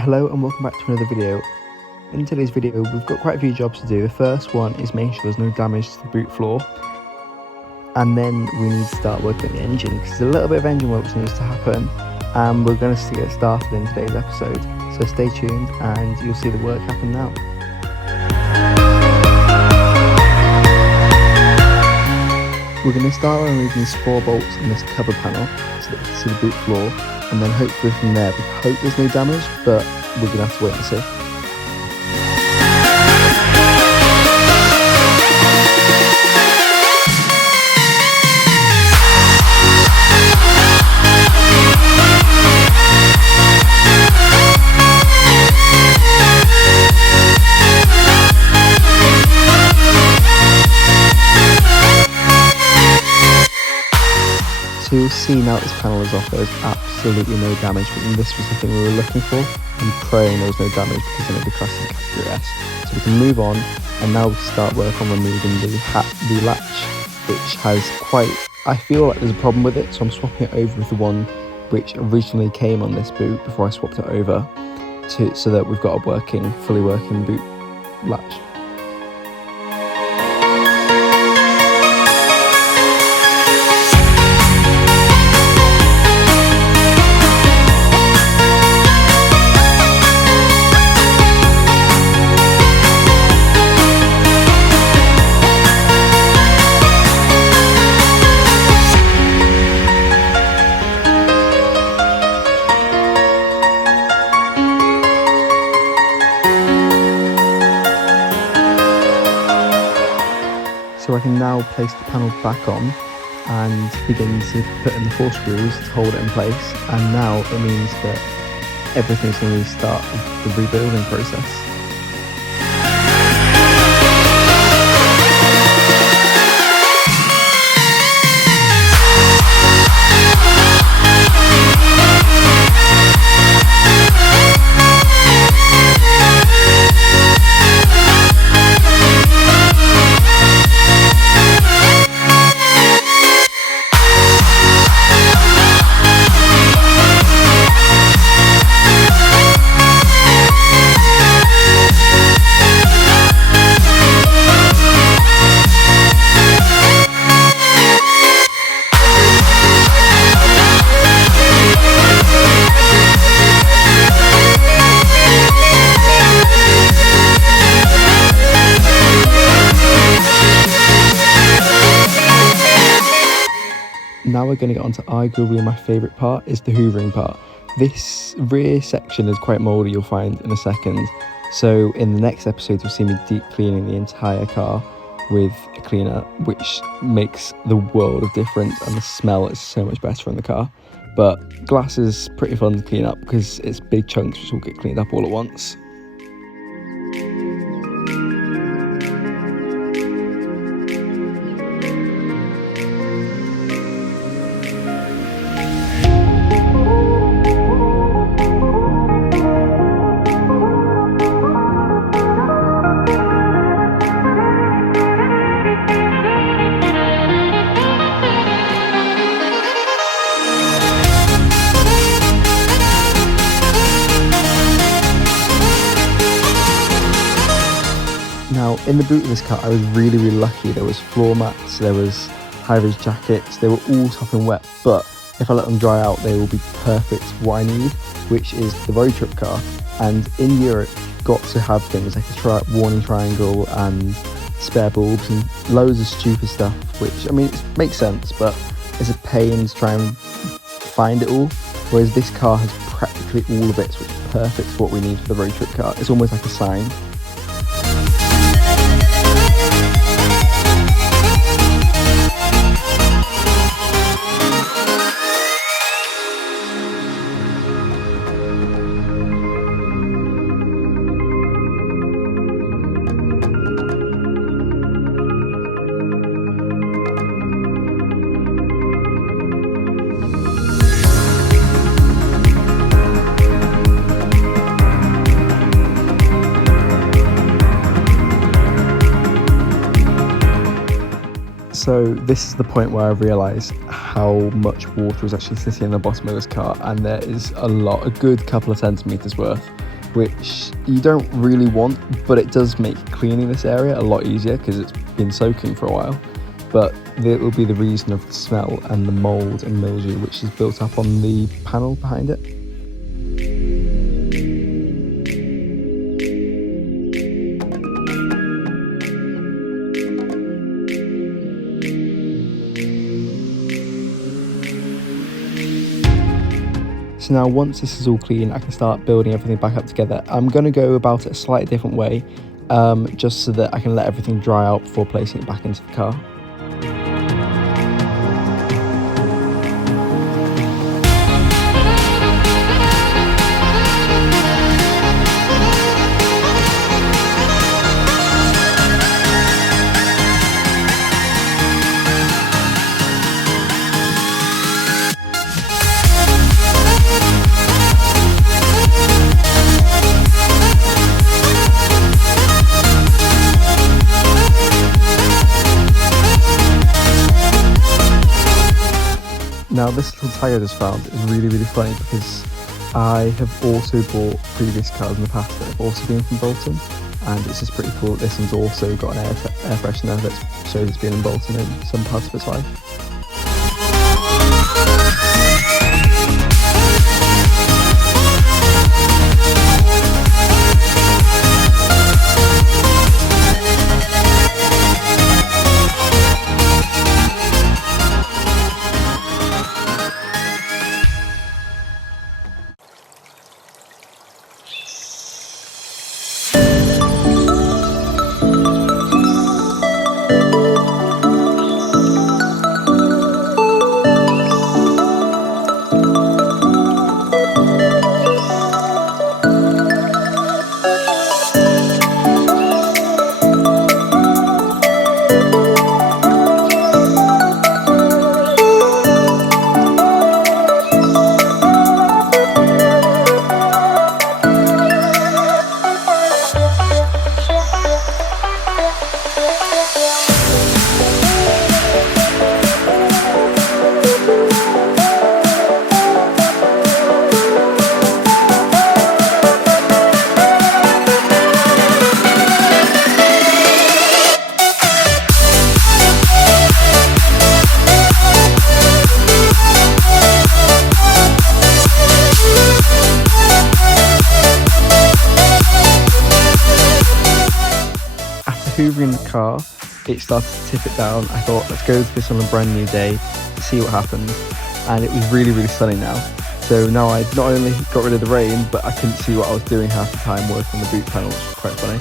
Hello and welcome back to another video. In today's video we've got quite a few jobs to do. The first one is making sure there's no damage to the boot floor, and then we need to start working on the engine because there's a little bit of engine work which needs to happen, and we're going to get started in today's episode, so stay tuned and you'll see the work happen now. We're going to start by removing these 4 bolts in this cover panel so that we can see the boot floor, and then hopefully from there we hope there's no damage, but we're going to have to wait and see. So you'll see now that this panel is off, there's absolutely no damage, but this was the thing we were looking for. I'm praying there was no damage because then it'll be classed as category S. So we can move on, and now we can start work on removing the latch, which has quite, I feel like there's a problem with it, so I'm swapping it over with the one which originally came on this boot before I swapped it over so that we've got a fully working boot latch. So I can now place the panel back on and begin to put in the 4 screws to hold it in place, and now it means that everything's going to restart the rebuilding process. Now we're going to get on to arguably my favourite part, is the hoovering part. This rear section is quite mouldy, you'll find in a second. So in the next episode you'll see me deep cleaning the entire car with a cleaner, which makes the world of difference, and the smell is so much better in the car. But glass is pretty fun to clean up because it's big chunks which will get cleaned up all at once. Now, in the boot of this car, I was really lucky. There was floor mats, there was high-vis jackets, they were all sopping wet, but if I let them dry out, they will be perfect for what I need, which is the road trip car. And in Europe, you've got to have things like a warning triangle and spare bulbs and loads of stupid stuff, which, I mean, it makes sense, but it's a pain to try and find it all. Whereas this car has practically all the bits, which is perfect for what we need for the road trip car. It's almost like a sign. So this is the point where I realised how much water is actually sitting in the bottom of this car, and there is a good couple of centimetres worth, which you don't really want, but it does make cleaning this area a lot easier because it's been soaking for a while. But it will be the reason of the smell and the mould and mildew which is built up on the panel behind it. So now once this is all clean, I can start building everything back up together. I'm going to go about it a slightly different way, just so that I can let everything dry out before placing it back into the car. Now this little tag I just found is really funny because I have also bought previous cars in the past that have also been from Bolton, and it's just pretty cool that this one's also got an air freshener that shows it's been in Bolton in some parts of its life. Hoovering the car, it started to tip it down. I thought, let's go to this on a brand new day to see what happens, and it was really sunny now. So now I not only got rid of the rain, but I couldn't see what I was doing half the time working on the boot panel, which was quite funny.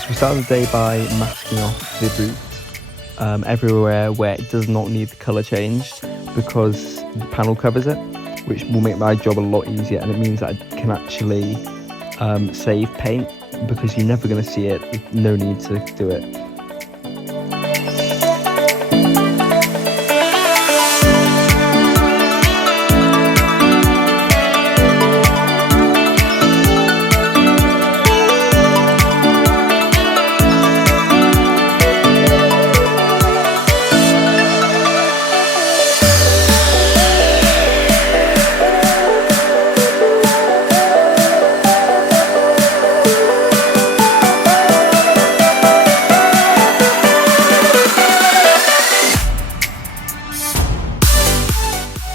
So we started the day by masking off the boot everywhere where it does not need the colour changed, because the panel covers it, which will make my job a lot easier, and it means that I can actually save paint, because you're never going to see it. There's no need to do it.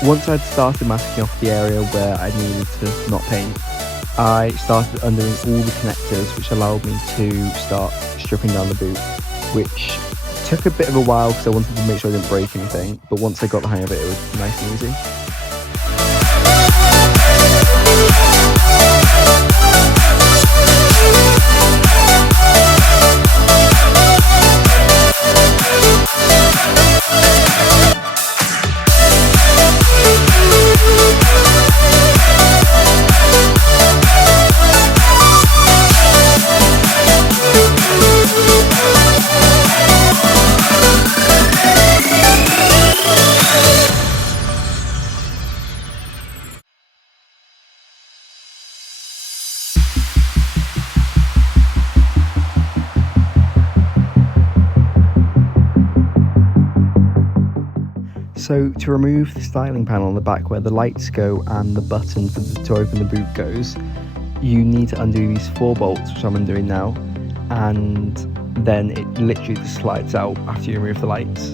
Once I'd started masking off the area where I needed to not paint, I started undoing all the connectors, which allowed me to start stripping down the boot, which took a bit of a while because I wanted to make sure I didn't break anything, but once I got the hang of it, it was nice and easy. So to remove the styling panel on the back where the lights go and the button to open the boot goes, you need to undo these 4 bolts, which I'm undoing now, and then it literally just slides out after you remove the lights.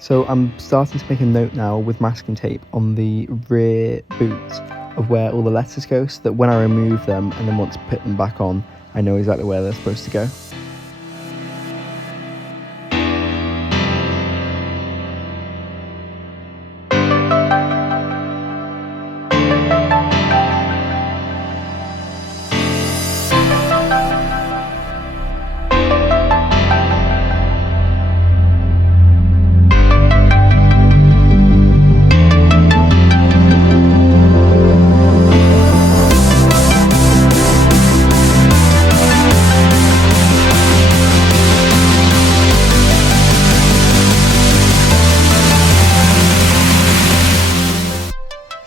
So I'm starting to make a note now with masking tape on the rear boot of where all the letters go, so that when I remove them and then want to put them back on, I know exactly where they're supposed to go.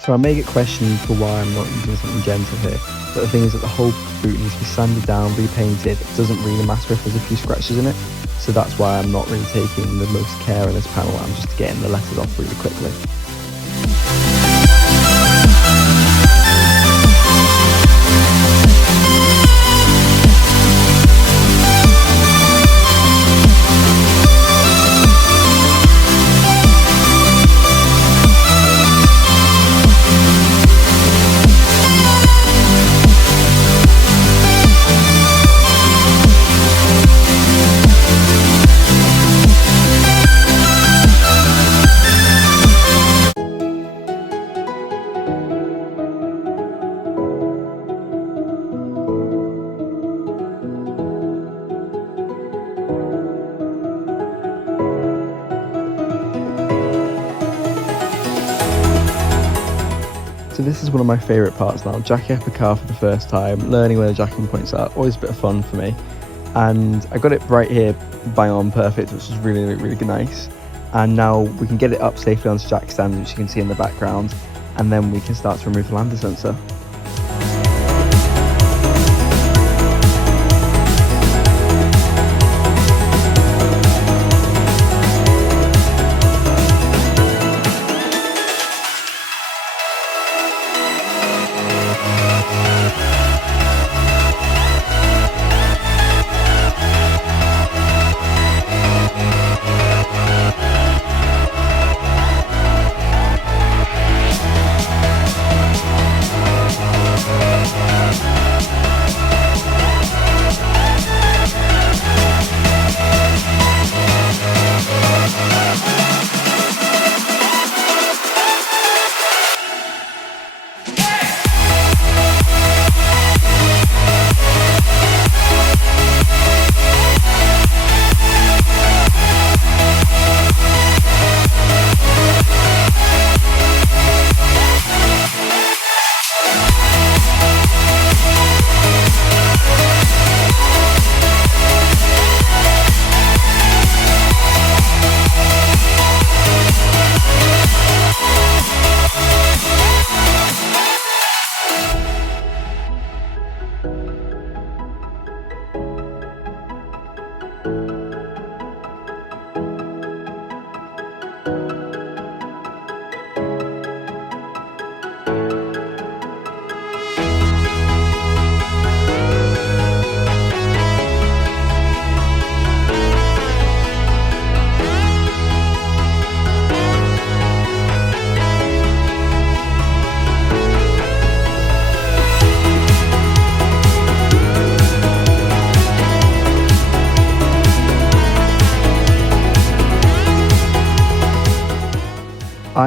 So I may get questioned for why I'm not using something gentle here, but the thing is that the whole boot needs to be sanded down, repainted. It doesn't really matter if there's a few scratches in it, so that's why I'm not really taking the most care in this panel. I'm just getting the letters off really quickly. So this is one of my favourite parts now, jacking up a car for the first time, learning where the jacking points are, always a bit of fun for me. And I got it right here, bang on perfect, which is really, really nice. And now we can get it up safely onto jack stands, which you can see in the background, and then we can start to remove the lambda sensor.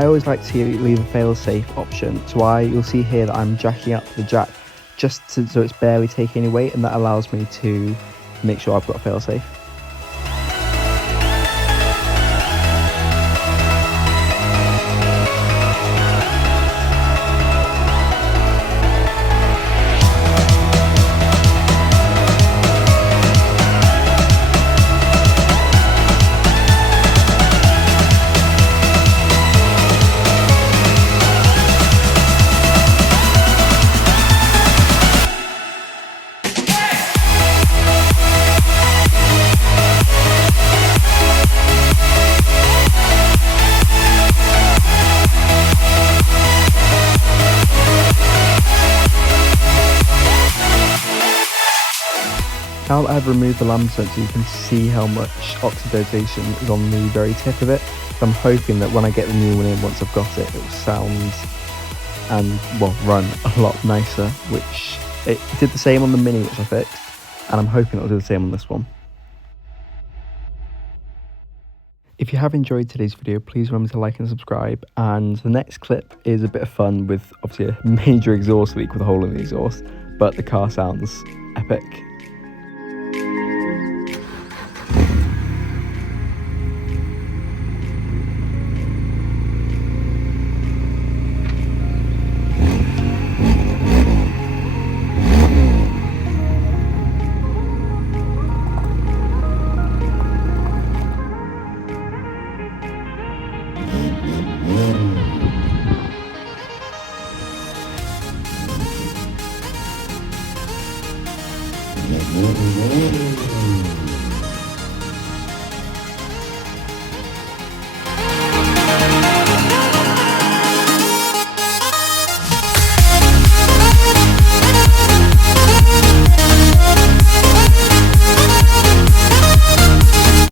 I always like to leave a fail-safe option. So you'll see here that I'm jacking up the jack so it's barely taking any weight, and that allows me to make sure I've got a fail-safe. Now that I've removed the lamp sensor, you can see how much oxidation is on the very tip of it. So I'm hoping that when I get the new one in, once I've got it, it will sound and, well, run a lot nicer, which it did the same on the Mini, which I fixed, and I'm hoping it'll do the same on this one. If you have enjoyed today's video, please remember to like and subscribe, and the next clip is a bit of fun with obviously a major exhaust leak with a hole in the exhaust, but the car sounds epic.